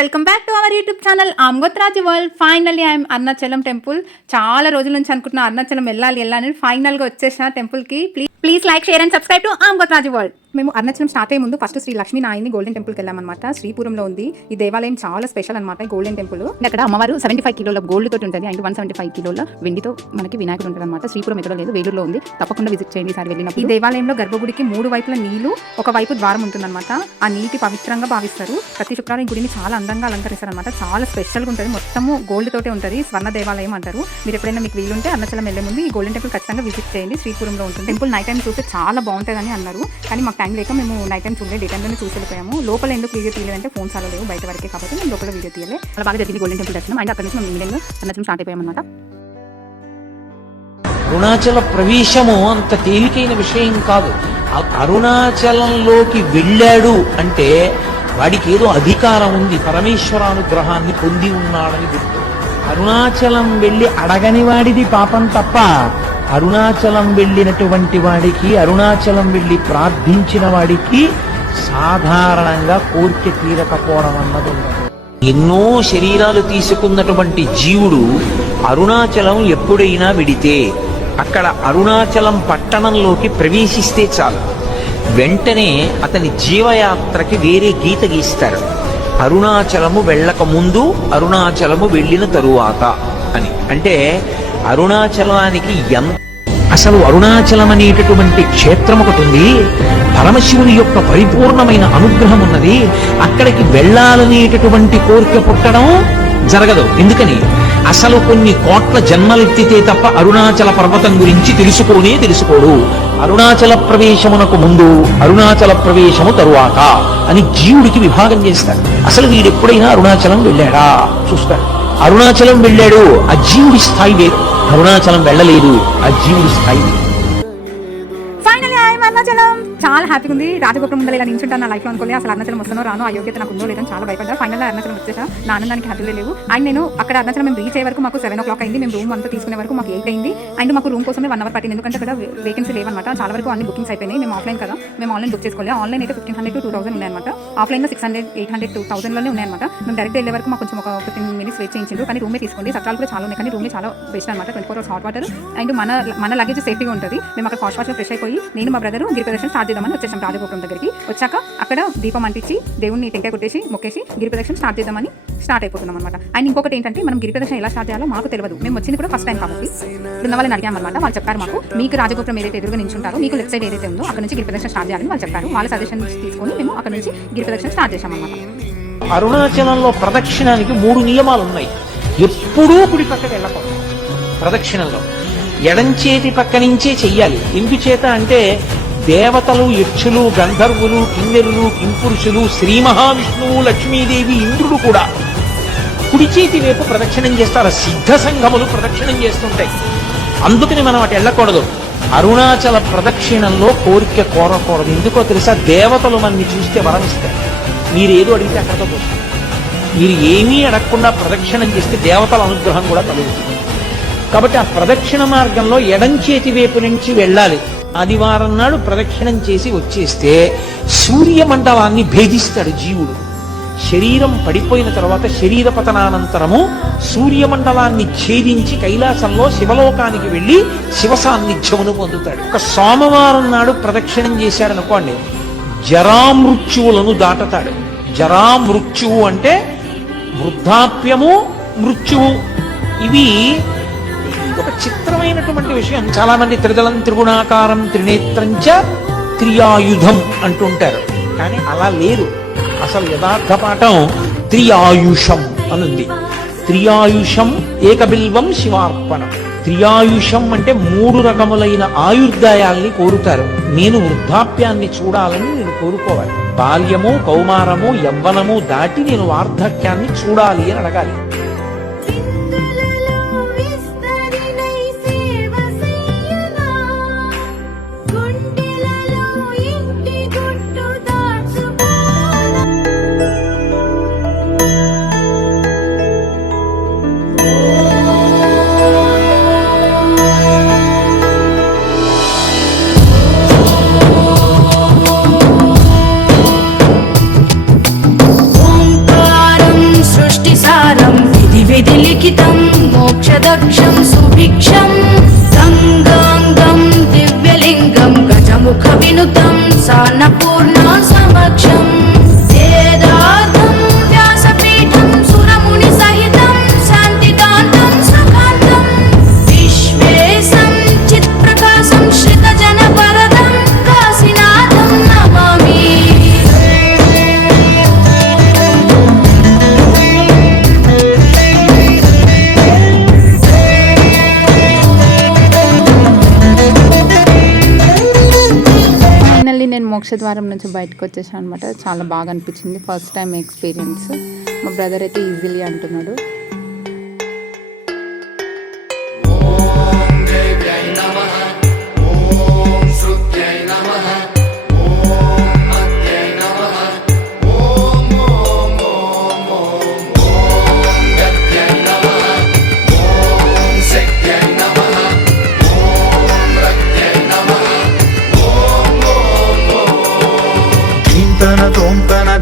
Welcome back to our YouTube channel Amgothraju world. Finally I'm Arunachalam temple. చాలా రోజుల నుంచి అనుకుంటున్నా అరుణాచలం వెళ్ళాలి ఫైనల్గా వచ్చేసిన టెంపుల్కి. Please like, share and subscribe to Amgothraju world. మేము అరుణాచలం స్టార్ట్ అయ్యే ముందు ఫస్ట్ శ్రీ లక్ష్మీ నాయని గోల్డెన్ టెంపుల్కి వెళ్ళామన్నమాట. శ్రీపురంలో ఉంది. ఈ దేవాలయం చాలా స్పెషల్ అనమాట. గోల్డెన్ టెంపుల్ అక్కడ అమ్మవారు 75 కిలోల గోల్డ్ తోటి ఉంటుంది అండ్ 175 కిలోల వెండితో మనకి వినాయకుడు ఉంటుంది అనమాట. శ్రీపురం ఎక్కడ లేదు, వేలూరులో ఉంది. తప్పకుండా విజిట్ చేయండి ఈసారి వెళ్ళినప్పుడు. ఈ దేవాలయంలో గర్భగుడికి 3 వైపుల నీళ్లు, ఒక వైపు ద్వారం ఉంటుందన్నమాట. ఆ నీటి పవిత్రంగా భావిస్తారు. ప్రతి శుక్రవారం ఈ గుడిని చాలా అందంగా అలంకరిస్తారు అనమాట. చాలా స్పెషల్గా ఉంటుంది. మొత్తము గోల్డ్ తోటే ఉంటుంది. స్వర్ణ దేవాలయం అంటారు. మీరు ఎప్పుడైనా మీకు వీలుంటే అరుణాచలం వెళ్ళే ముందు ఈ గోల్డెన్ టెంపుల్ ఖచ్చితంగా విజిట్ చేయండి. శ్రీపురంలో ఉంటుంది. టెంపుల్ నైట్ టైం చూస్తే చాలా బాగుంటుందని అన్నారు. కానీ మాకు టైం లేక మేము నైట్ టైం చూడలేదు, డే టైంలోనే చూసి వెళ్ళిపోయాము. లోపల ఎందుకు వీడియో తీయలేదంటే ఫోన్స్ అలా లేవు, బయట వరకే కాబట్టి మేము లోపల వీడియో తీయలే. అలా బాగా జరిగింది గోల్డెన్ టెంపుల్ దర్శనం. అండ్ అక్కడ నుంచి మేము మీడియంగా అరుణాచలం స్టార్ట్ అయిపోయామన్నమాట. అరుణాచల ప్రవేశము అంత తేలికైన విషయం కాదు. అరుణాచలంలోకి వెళ్ళాడు అంటే వాడికి ఏదో అధికారం ఉంది, పరమేశ్వరానుగ్రహాన్ని పొంది ఉన్నాడని గుర్తు. అరుణాచలం వెళ్ళి అడగని వాడిది పాపం తప్ప, అరుణాచలం వెళ్ళినటువంటి వాడికి, అరుణాచలం వెళ్ళి ప్రార్థించిన వాడికి సాధారణంగా కోరిక తీరకపోవడం అన్నది ఉండదు. ఎన్నో శరీరాలు తీసుకున్నటువంటి జీవుడు అరుణాచలం ఎప్పుడైనా వెడితే, అక్కడ అరుణాచలం పట్టణంలోకి ప్రవేశిస్తే చాలు, వెంటనే అతని జీవయాత్రకి వేరే గీత గీస్తారు. అరుణాచలము వెళ్ళక ముందు, అరుణాచలము వెళ్ళిన తరువాత అని. అంటే అరుణాచలానికి అసలు అరుణాచలం అనేటటువంటి క్షేత్రం ఒకటి ఉంది. పరమశివుని యొక్క పరిపూర్ణమైన అనుగ్రహం ఉన్నది. అక్కడికి వెళ్ళాలనేటటువంటి కోరిక పుట్టడం జరగదు. ఎందుకని? అసలు కొన్ని కోట్ల జన్మలెత్తితే తప్ప అరుణాచల పర్వతం గురించి తెలుసుకోడు. అరుణాచల ప్రవేశమునకు ముందు, అరుణాచల ప్రవేశము తరువాత అని జీవుడికి విభాగం చేస్తారు. అసలు వీడెప్పుడైనా అరుణాచలం వెళ్ళాడా చూస్తాడు. అరుణాచలం వెళ్ళాడు, ఆ జీవుడి స్థాయి వేరు. అరుణాచలం వెళ్ళలేదు, ఆ జీవుడి స్థాయి వేరు. చాలా హ్యాపీగా ఉంది. రాజగోపురం ముందర ఇలా నించుంటాను నా లైఫ్ లో అనుకోలేదు. అసలు అరుణాచలం వస్తానో రానో, అయోగ్యత నాకు ఉందో లేదని చాలా భయపడ్డా. ఫైనల్ అరుణాచలం వచ్చేసా. నా ఆనందానికి హద్దులే లేవు. అండ్ నేను అక్కడ అరుణాచలం మేము రీచ్ అయ్యే వరకు మాకు 7 o'clock అయింది. మేము రూమ్ అంతా తీసుకునే వరకు మాకు 8 అయింది. అండ్ మాకు రూమ్ కోసమే 1 hour పట్టింది. ఎందుకంటే అక్కడ వేకెన్సీ లేవన్నమాట. చాలా వరకు అన్ని బుకింగ్స్ అయిపోయినాయి. మేము ఆఫ్లైన్ కదా, మేము ఆన్లైన్ బుక్ చేసుకోవాలి. ఆన్లైన్ అయితే 1500 to 2000 ఉన్నాయన్నమాట. ఆఫ్లైన్ లో 600, 800, 2000 లోనే ఉన్నాయన్నమాట. మేము డైరెక్ట్ వెళ్ళే వరకు మాకు కొంచెం ఒక 15 minutes వెయిట్ చేయించారు. కానీ రూమే తీసుకోండి. సత్రాలు కూడా చాలా ఉన్నాయి, కానీ రూమే చాలా బెస్ట్ అనమాట. 24 hours హాట్ వాటర్ అండ్ మన లగేజ్ సేఫ్టీగా ఉంటుంది. మేము అక్కడ ఫాస్ట్ వాష్లో ఫ్రెష్ అయిపోయి నేను మా బ్రదర్ గిరి ప్రదర్శన స్టార్ట్ చేద్దామని వచ్చేసాం. రాజగోపురం దగ్గరికి వచ్చాక అక్కడ దీపం అంటించి దేవుణ్ణి టెంకాయ కొట్టేసి మొక్కేసి గిరి ప్రదక్షిణ స్టార్ట్ చేద్దామని స్టార్ట్ అయిపోతున్నాం అనమాట. అండ్ ఇంకొకటి ఏంటంటే, మనం గిరి ప్రదక్షిణ ఎలా స్టార్ట్ చేయాలో మాకు తెలియదు. మేము వచ్చింది కూడా ఫస్ట్ టైం కాబట్టి ఉన్న వాళ్ళని అడిగాం అనమాట. వాళ్ళు చెప్పారు మాకు, మీకు రాజగోపురం ఏదైతే ఎదురుగా నించుంటారో, మీకు లెఫ్ట్ సైడ్ ఏదైతే ఉందో అక్కడ నుంచి గిరి ప్రదక్షిణ స్టార్ట్ చేయాలని వాళ్ళు చెప్పారు. వాళ్ళ సజెషన్ తీసుకొని మేము అక్కడ నుంచి గిరి ప్రదక్షిణ స్టార్ట్ చేశాం అనమాట. అరుణాచలంలో ప్రదక్షిణానికి 3 నియమాలు ఉన్నాయి. ఎప్పుడూ కుడి పక్కకి వెళ్ళకూడదు. ప్రదక్షిణంలో ఎడంచేతి పక్క నుంచే చెయ్యాలి. ఎందుచేత అంటే దేవతలు, యక్షులు, గంధర్వులు, కిన్నెరులు, కింపురుషులు, శ్రీ మహావిష్ణువు, లక్ష్మీదేవి, ఇంద్రుడు కూడా కుడి చేతి వైపు ప్రదక్షిణం చేస్తారు. సిద్ధ సంఘములు ప్రదక్షిణం చేస్తుంటాయి. అందుకని మనం అటు వెళ్ళకూడదు. అరుణాచల ప్రదక్షిణంలో కోరిక కోరకూడదు. ఎందుకో తెలుసా? దేవతలు మనని చూస్తే వరమిస్తారు. మీరు ఏదో అడిగితే అక్కడతో పోతుంది. మీరు ఏమీ అడగకుండా ప్రదక్షిణం చేస్తే దేవతల అనుగ్రహం కూడా కలుగుతుంది. కాబట్టి ఆ ప్రదక్షిణ మార్గంలో ఎడం చేతి వైపు నుంచి వెళ్ళాలి. ఆదివారం నాడు ప్రదక్షిణం చేసి వచ్చేస్తే సూర్యమండలాన్ని భేదిస్తాడు జీవుడు. శరీరం పడిపోయిన తర్వాత, శరీర పతనానంతరము సూర్యమండలాన్ని ఛేదించి కైలాసంలో శివలోకానికి వెళ్ళి శివ సాన్నిధ్యమును పొందుతాడు. ఒక సోమవారం నాడు ప్రదక్షిణం చేశాడనుకోండి, జరామృత్యువులను దాటతాడు. జరామృత్యువు అంటే వృద్ధాప్యము, మృత్యువు. ఇవి ఒక చిత్రమైనటువంటి విషయం. చాలా మంది త్రిదళం త్రిగుణాకారం త్రినేత్రంచ త్రియాయుధం అంటుంటారు, కానీ అలా లేదు. అసలు యథార్థ పాఠం త్రియాయుషం అనుంది. త్రియాయుషం ఏకబిల్వం శివార్పణం. త్రియాయుషం అంటే 3 రకములైన ఆయుర్దాయాల్ని కోరుతారు. నేను వృద్ధాప్యాన్ని చూడాలని నేను కోరుకోవాలి. బాల్యము, కౌమారము, యవ్వనము దాటి నేను వార్ధక్యాన్ని చూడాలి అని అడగాలి. ఓంకారం सृष्टिसारं विधि विधिलिखितं मोक्षदक्षं सुभिक्षं गङ्गाङ्गं दिव्यलिङ्गं गजमुखविनुतं सान्नपूर्णा समक्षं वेदार्थं व्यासपीठं सुरमुनिसहितं शान्तिकान्तं सुखान्तं विश्वेशं चित्प्रकाशं श्रितजनवरदं काशीनाथं नमामि। ఫైనల్లీ నేను మోక్షద్వారం నుంచి బయటకు వచ్చేసాను అనమాట. చాలా బాగా అనిపించింది, ఫస్ట్ టైం ఎక్స్పీరియన్స్. మా బ్రదర్ అయితే ఈజీలీ అంటున్నాడు.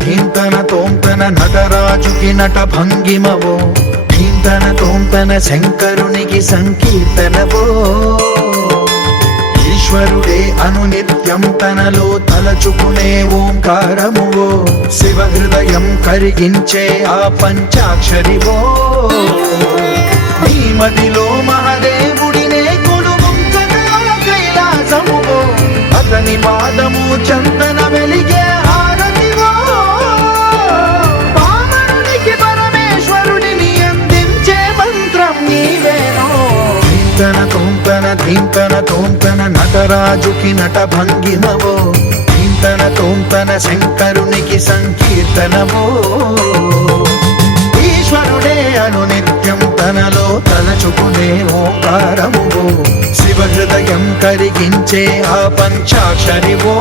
ధీంతన తోంతన నటరాజుకి నట భంగిమవో, ధీంతన తోంతన శంకరునికి సంకీర్తనవో. ఈశ్వరుడే అనునిత్యం తనలో తలచుకునే ఓంకారమువో, శివ హృదయం కరిగించే ఆ పంచాక్షరివో. నీ మదిలో మహాదేవుడినే కొలువుంచగా కైలాసమువో, అతని పాదము చందన వెలిగే హారతివో. పామరునికి పరమేశ్వరుడిని అందించే మంత్రం నీవేనో. ధీంతన తోంతన నటరాజుకి నట భంగిమవో, ధీంతన శంకరునికి సంకీర్తనవో. ఈశ్వరుడే అనునిత్యం తనలో తలచుకునే ఓంకారమువో, శివ హృదయం కరిగించే ఆ పంచాక్షరివో.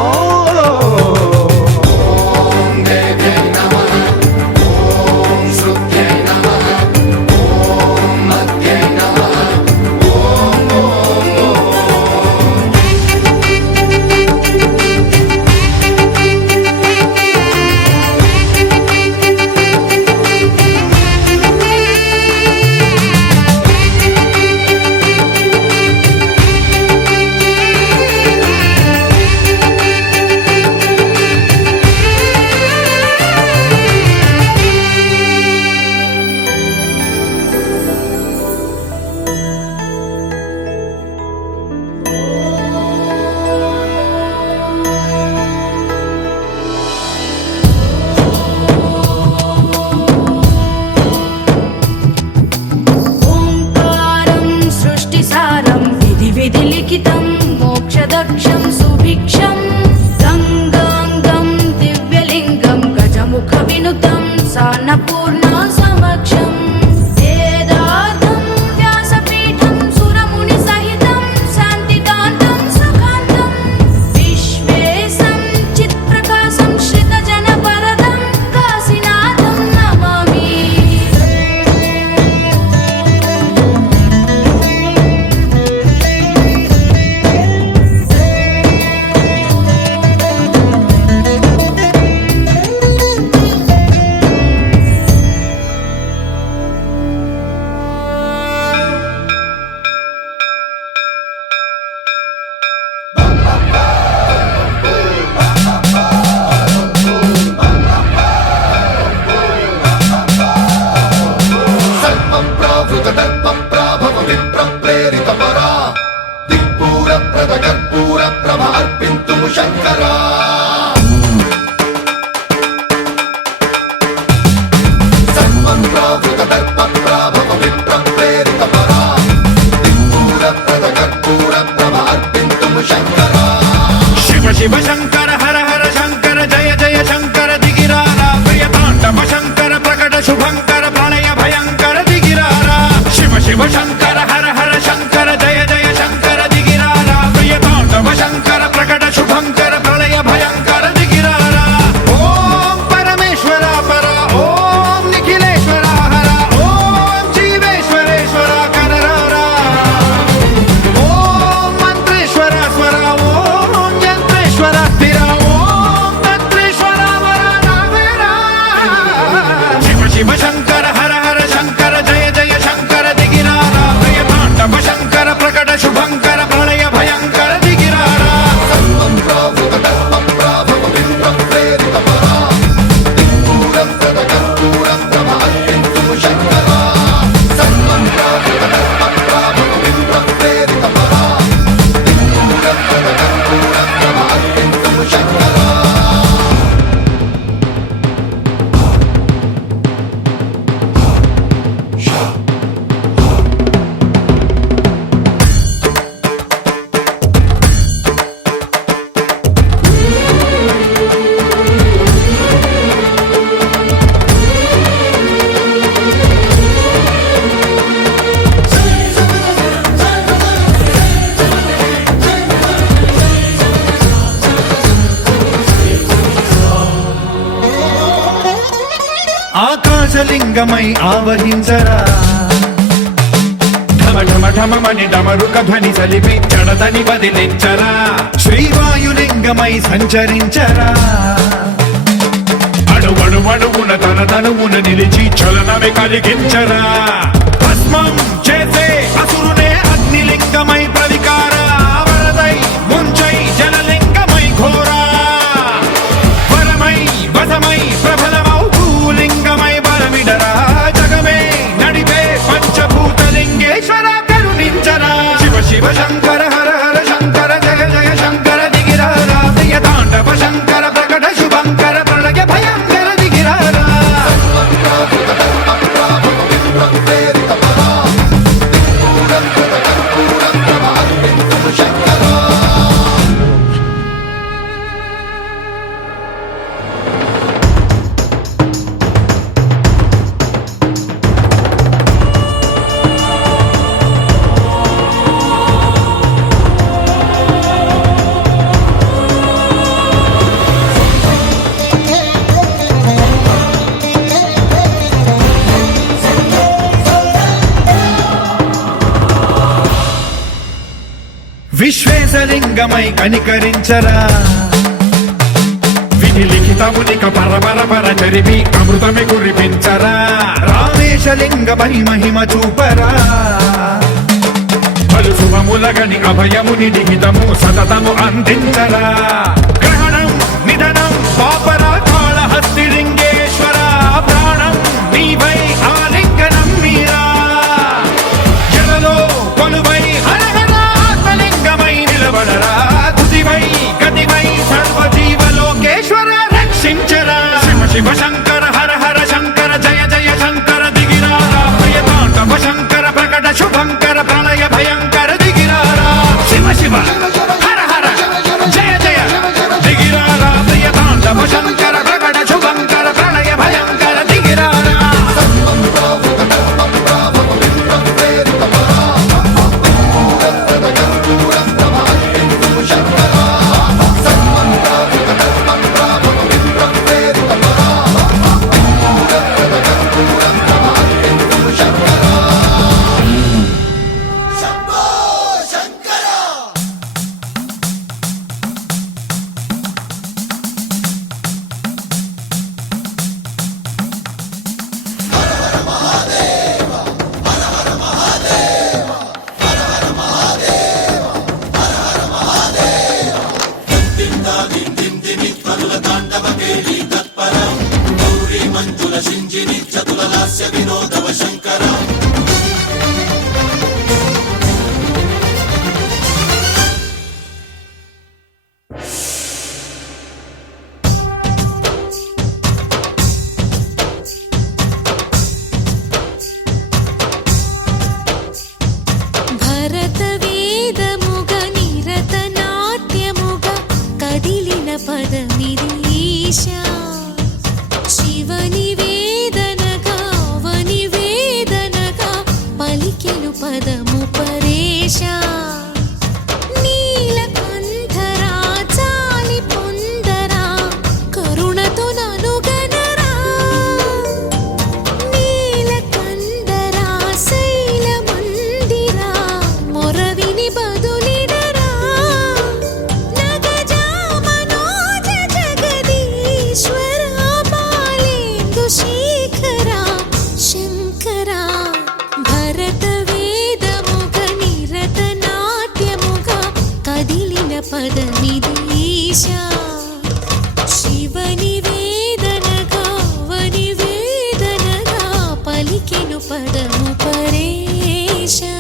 विधिलिखितं मोक्षदक्षं सुभिक्षं गङ्गाङ्गं दिव्यलिङ्गं गजमुखविनुतं सान्नपूर्णा समक्षं वेदार्थं व्यासपीठं सुरमुनिसहितं शान्तिकान्तं सुखान्तं विश्वेशं चित्प्रकाशं श्रितजनवरदं काशीनाथं नमामि। शिव शंकर हर हर शंकर जय जय शंकर दिगिरारा प्रियतांडव शंकर प्रकट शुभंकर प्रणय भयंकर दिगिरारा शिव शिव शंकर हर हर शंकर जय जय शंकर दिगिरारा प्रियतांडव शंकर प्रकट शुभंकर प्रणय भयंकर दिगिरारा ओम परमेश्वरा परा ओम निखिलेश्वरा हरा ओम जीवेश्वरेश्वरा कररारा ओम मंत्रेश्वरा स्वरा ओम यंत्रेश्वरा स्थिरा ओम तंत्रेश्वरा वरा नावेरा शिव शिव शंकर ఆకాశలింగమై ఆవహించరా ఢమ ఢమ ఢమమని డమరుక ధ్వని సలిపి జడదని వదిలించరా శ్రీవాయులింగమై సంచరించరా అణువణువున తన తనువున నిలిచి చలనమే కలిగించరా భస్మం చేసే అసురునే అగ్నిలింగమై ప్రవికార వరదై ముంచై జలలింగమై ఘోరా వరమై వసమై ప్రబలమౌ భూలింగమై బలమిడరా జగమే నడిపే పంచభూతలింగేశ్వర కరుణించరా శివ శివ శంకర హర హర శంకర జయ జయ శంకర దిగిరారా ప్రియ తాండవ శంకర ప్రకట శుభంకర ప్రళయ భయంకర దిగిరారా విశ్వేశలింగమై కనికరించరా విధి లిఖితమునిక పరపర పర చరిపి అమృతమి కురిపించరా రామేశలింగమై మహిమ చూపరా పలు శుభములగని అభయముని లిఖితము సతతము అందించరా గ్రహణం నిధనం పాపర కాళహస్తి లింగేశ్వర ప్రాణం నీవై ఆలింగనం మీరా జలలో కొలువై హరహర ఆత్మలింగమై నిలబడరా తుదివై గతివై సర్వజీవలోకేశ్వర రక్షించరా శివ శివ శంకర హర హర శంకర జయ జయ శంకర దిగిరారా ప్రియ తాండవ శంకర ప్రకట శుభంకర ప్రళయ భయంకర దిగిరారా శివ శివ హర హర జయ జయ దిగిరారా ప్రియ తాండవ శంకర ప్రకట శుభంకర ప్రళయ భయంకర దిగిరారా భరతవేదముగ నిరతనాట్యముగ కదిలిన పదమిదీశా శివని వేదనగా వని వేదనగా పలికెను పదము పరేశా నీలకంఠరా చాలి పొందరా కరుణతో ననుగనరా నీలకంఠరా శైలమందిరా మొరవిని బదులిడరా నగజా మనోజ జగదీశ్వరా బాలేందు శేఖరా శంకరా భరత వేదముగ నిరత నాట్యముగ కదిలిన పదమిదీశా శివని వేదనగా వని వేదనగా పలికెను పదము పరేశా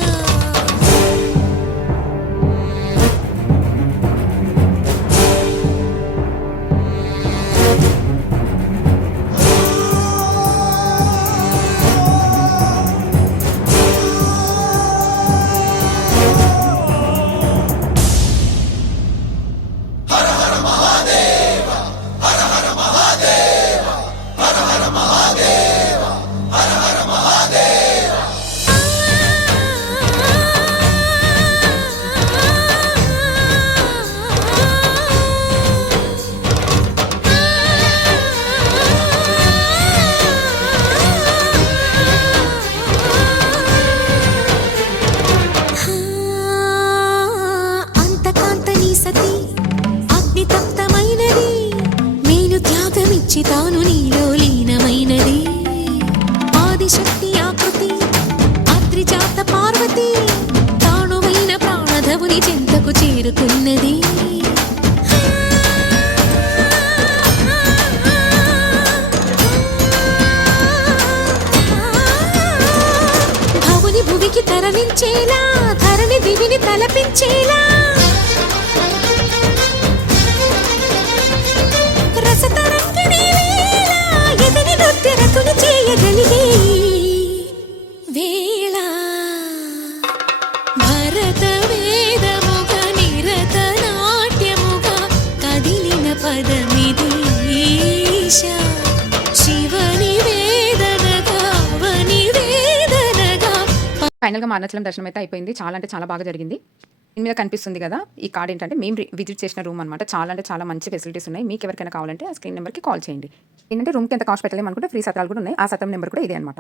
ఆదిశక్తి ఆకృతి ఆత్రిజాత పార్వతి తానువైన ప్రాణధవుని చెంతకు చేరుకున్నది. భవుని భువికి తరలించేలా ధరణి దివిని తలపించేలా రసతరంగిణి వేళ ఎదిని నృత్యరతులు చేయగలిగే వేళ భరత వేదముగ నిరత నాట్యముగా కదిలిన పదమిది ఈశ శివని వేదనగా వని వేదనగా. ఫైనల్గా మా అరుణాచలం దర్శనం అయితే అయిపోయింది. చాలా అంటే చాలా బాగా జరిగింది. దీని మీద కనిపిస్తుంది కదా ఈ కార్డ్ ఏంటంటే మేము విజిట్ చేసిన రూమ్ అనమాట. చాలా అంటే చాలా మంచి ఫెసిలిటీస్ ఉన్నాయి. మీకు ఎవరికైనా కావాలంటే ఆ స్క్రీన్ నెంబర్కి కాల్ చేయండి. ఏంటంటే రూమ్కి ఎంత కాస్ట్ పెట్టలేము అనుకుంటే ఫ్రీ సత్రాలు కూడా ఉన్నాయి. ఆ సత్రం నెంబర్ కూడా ఇదే అనమాట.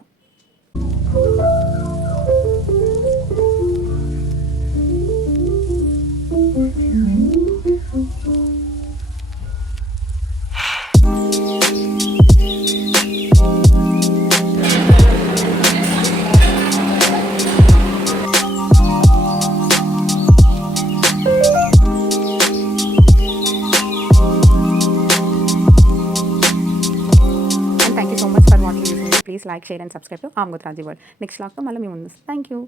Thank you so much for watching this video. Please like, share and subscribe to Amgotraji World. Next vlog తో మళ్ళీ మేము ముందు. Thank you.